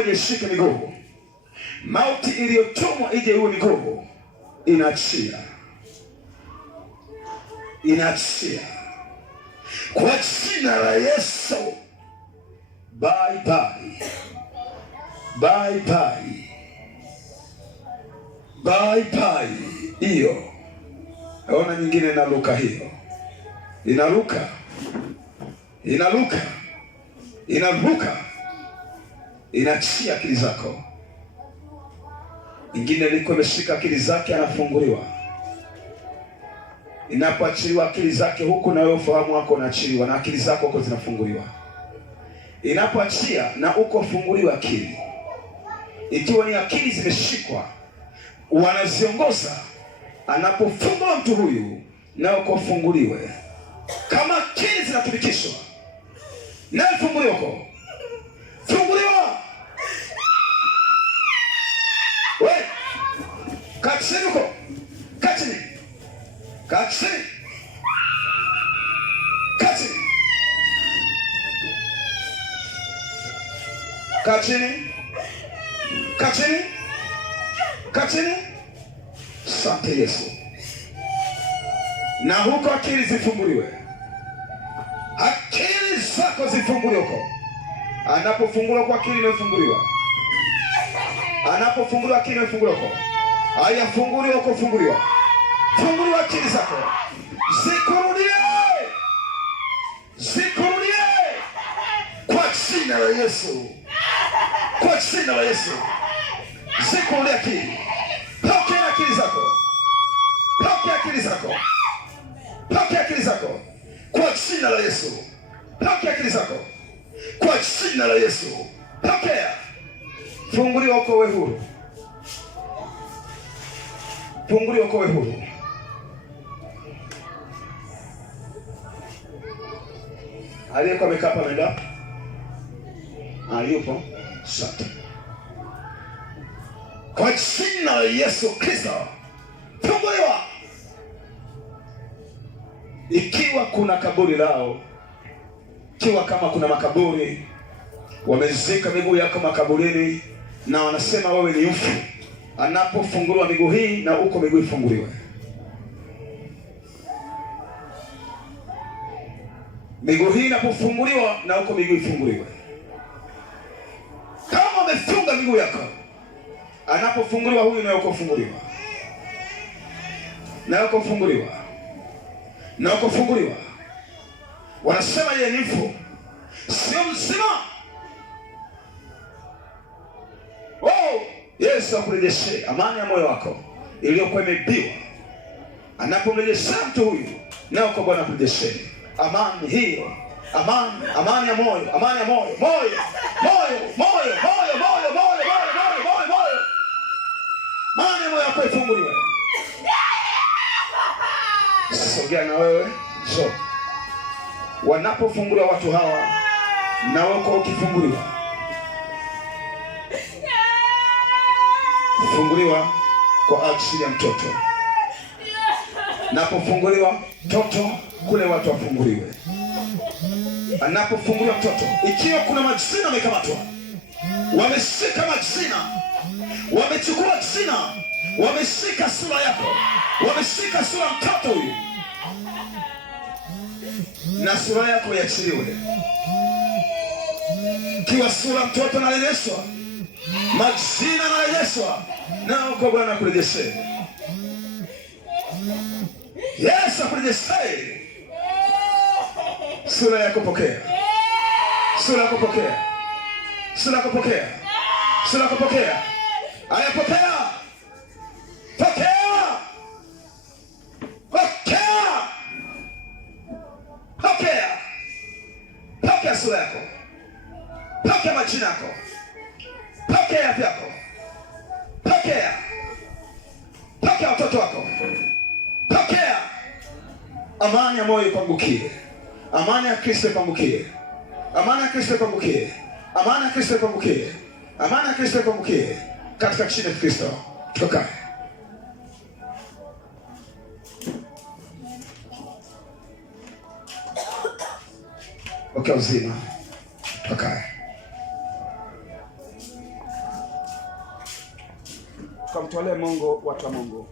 iliyotumwa ije ishike miguu, mauti iliyotumwa ije iwe miguu, inaachia. Inaachia. Kwa jina la Yesu. Bye bye. Bye bye. Bye bye. Hiyo. Ona nyingine inaruka hiyo. Inaruka. Inaruka. Inaruka. Inaachia akili zako. Nyingine liko imeshika akili zake, anafunguliwa. Inapoachiliwa akili zake huku, na wewe ufahamu wako unaachiliwa na akili zako huko zinafunguliwa. Inapoachia na uko funguliwa akili. Ikiwa ni akili zimeshikwa, wanaziongoza. Anapofungwa mtu huyu, na uko funguliwe. Kama akili zinatumikishwa, na funguliwa huko. Funguliwa. Wewe kachini huko. Kachini. Kachini. Kachini. Kachini. Kachini. Kachini. Asante Yesu. Na huko akili zifunguliwe. Akili zako zifunguliwe huko. Anapofunguliwa kwa akili imefunguliwa. Anapofunguliwa akili imefunguliwa huko. Haya, funguliwa huko, funguliwa. Funguliwa akili zako. Zikurudie. Zikurudie. Kwa jina la Yesu. Kwa jina la Yesu. Zikurudie akili. Pokea akili zako. Pokea akili zako. Pokea akili zako. Kwa jina la Yesu. Pokea akili zako. Kwa jina la Yesu. Pokea. Funguliwa uko wewe huru. Funguliwa uko wewe huru. Aliyekuwa amekaa hapa anaenda. Aliyopo. Sasa. Kwa jina la Yesu Kristo. Funguliwa. Ikiwa kuna kaburi lao, ikiwa kama kuna makaburi, wamezika miguu yako makaburini na wanasema wewe ni mfu, anapofunguliwa miguu hii na uko miguu ifunguliwe. Miguu hii inapofunguliwa na uko miguu ifunguliwe. Kama umefunga miguu yako, anapofunguliwa huyu na uko funguliwa. Na uko funguliwa. Na uko funguliwa. Wanasema yeye ni mfu, sio mzima. Oh, Yesu akurejeshe amani ya moyo wako iliyokuwa imeibiwa. Anapomrejeshea mtu huyu, na uko Bwana akurejeshe amani hiyo. Amani, amani ya moyo, amani ya moyo, moyo, moyo, moyo, moyo, moyo, moyo, moyo, moyo, moyo. Amani ya moyo wako ifunguliwe. Sogea na wewe, so. Wanapofunguliwa watu hawa, na wako ukifunguliwa. Funguliwa kwa ajili ya mtoto. Napofunguliwa mtoto, kule watu wafunguliwe. Anapofunguliwa mtoto, ikiwa kuna majina wamekamatwa, wameshika majina, wamechukua jina, wameshika sura yako, wameshika sura mtoto huyu, na sura yako iachiliwe. Kiwa sura mtoto analeleshwa, majina analeleshwa, na uko Bwana akurejeshe. Yesu akurejeshe. Sura yako pokea. Sura yako pokea. Sura yako pokea. Sura yako pokea. Aya, pokea. Pokea. Pokea. Pokea. Pokea sura yako. Pokea majina yako. Pokea afya yako. Pokea. Pokea watoto wako. Pokea. Amani ya moyo ipangukie. Amani ya Kristo ipangukie. Amani ya Kristo ipangukie. Amani ya Kristo ipangukie. Amani ya Kristo ipangukie. Katika jina la Kristo. Tukae. Okay, uzima. Tukae. tukamtolee Mungu, watu wa Mungu.